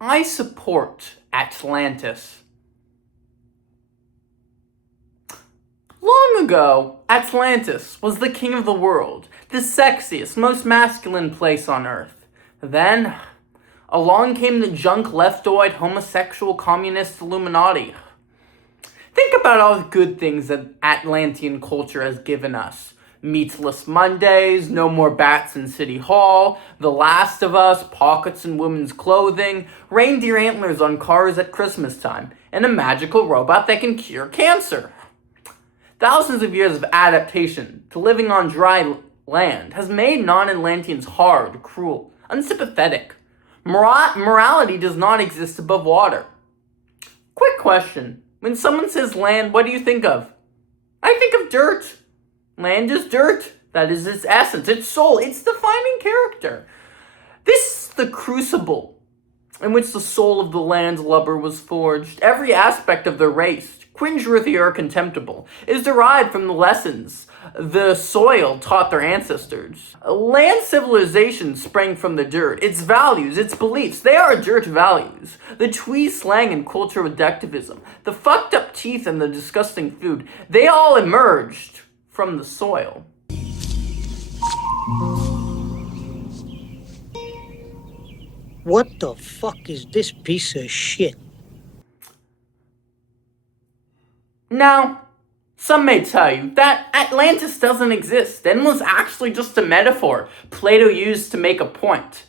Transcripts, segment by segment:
I support Atlantis. Long ago, Atlantis was the king of the world, the sexiest, most masculine place on Earth. Then, along came the junk-leftoid homosexual communist Illuminati. Think about all the good things that Atlantean culture has given us. Meatless Mondays, no more bats in City Hall, The Last of Us, pockets in women's clothing, reindeer antlers on cars at Christmas time, and a magical robot that can cure cancer. Thousands of years of adaptation to living on dry land has made non-Atlanteans hard, cruel, unsympathetic. Morality does not exist above water. Quick question. When someone says land, what do you think of? I think of dirt. Land is dirt. That is its essence, its soul, its defining character. This is the crucible in which the soul of the landlubber was forged. Every aspect of the race, cringeworthy or contemptible, is derived from the lessons the soil taught their ancestors. Land civilization sprang from the dirt. Its values, its beliefs, they are dirt values. The twee slang and cultural reductivism, the fucked up teeth and the disgusting food, they all emerged from the soil. What the fuck is this piece of shit? Now, some may tell you that Atlantis doesn't exist and was actually just a metaphor Plato used to make a point.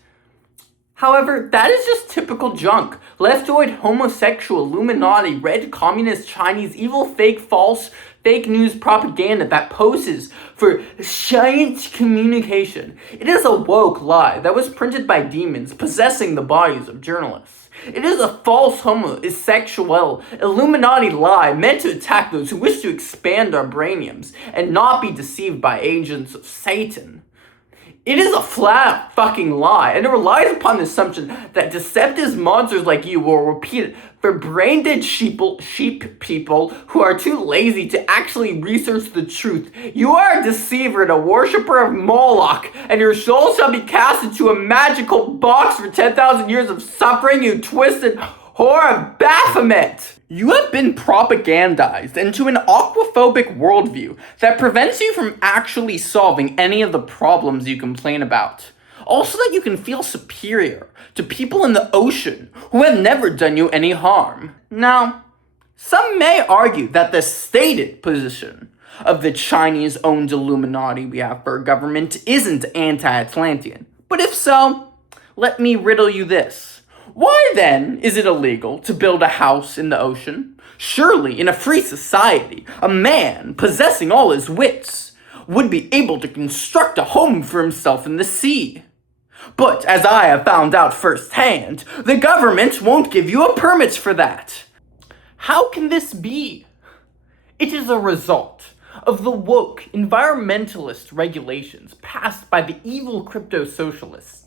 However, that is just typical junk. Leftoid, homosexual, Illuminati, red, communist, Chinese, evil, fake, false, fake news propaganda that poses for science communication. It is a woke lie that was printed by demons possessing the bodies of journalists. It is a false homosexual Illuminati lie meant to attack those who wish to expand our brainiums and not be deceived by agents of Satan. It is a flat fucking lie, and it relies upon the assumption that deceptive monsters like you will repeat it for brain-dead sheep people who are too lazy to actually research the truth. You are a deceiver and a worshipper of Moloch, and your soul shall be cast into a magical box for 10,000 years of suffering, you twisted whore of Baphomet! You have been propagandized into an aquaphobic worldview that prevents you from actually solving any of the problems you complain about. Also that you can feel superior to people in the ocean who have never done you any harm. Now, some may argue that the stated position of the Chinese-owned Illuminati we have for our government isn't anti-Atlantean. But if so, let me riddle you this. Why then is it illegal to build a house in the ocean? Surely, in a free society, a man possessing all his wits would be able to construct a home for himself in the sea. But as I have found out firsthand, the government won't give you a permit for that. How can this be? It is a result of the woke environmentalist regulations passed by the evil crypto-socialists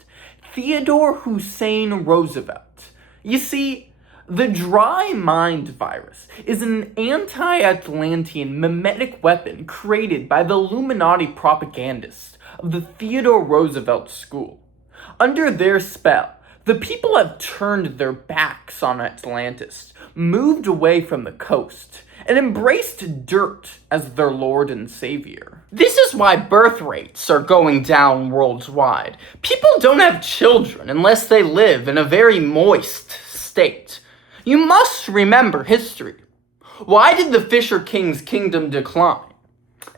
Theodore Hussein Roosevelt. You see, the dry mind virus is an anti-Atlantean mimetic weapon created by the Illuminati propagandists of the Theodore Roosevelt School. Under their spell, the people have turned their backs on Atlantis, moved away from the coast, and embraced dirt as their lord and savior. This is why birth rates are going down worldwide. People don't have children unless they live in a very moist state. You must remember history. Why did the Fisher King's kingdom decline?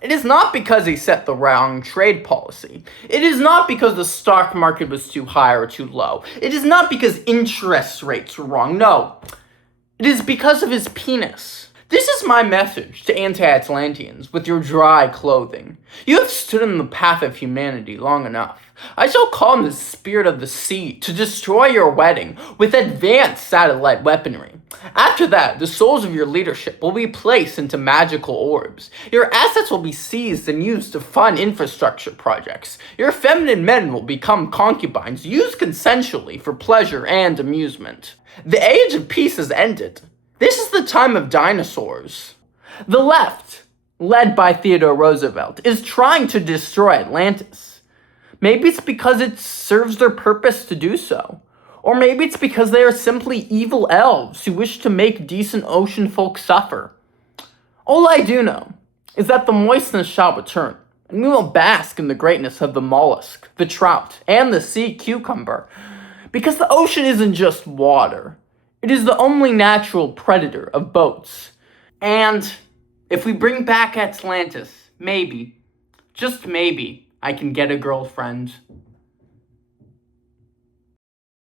It is not because he set the wrong trade policy. It is not because the stock market was too high or too low. It is not because interest rates were wrong. No, it is because of his penis. This is my message to anti-Atlanteans with your dry clothing. You have stood in the path of humanity long enough. I shall call on the spirit of the sea to destroy your wedding with advanced satellite weaponry. After that, the souls of your leadership will be placed into magical orbs. Your assets will be seized and used to fund infrastructure projects. Your feminine men will become concubines, used consensually for pleasure and amusement. The age of peace has ended. This is the time of dinosaurs. The left, led by Theodore Roosevelt, is trying to destroy Atlantis. Maybe it's because it serves their purpose to do so. Or maybe it's because they are simply evil elves who wish to make decent ocean folk suffer. All I do know is that the moistness shall return, and we will bask in the greatness of the mollusk, the trout, and the sea cucumber. Because the ocean isn't just water. It is the only natural predator of boats. And if we bring back Atlantis, maybe, just maybe, I can get a girlfriend.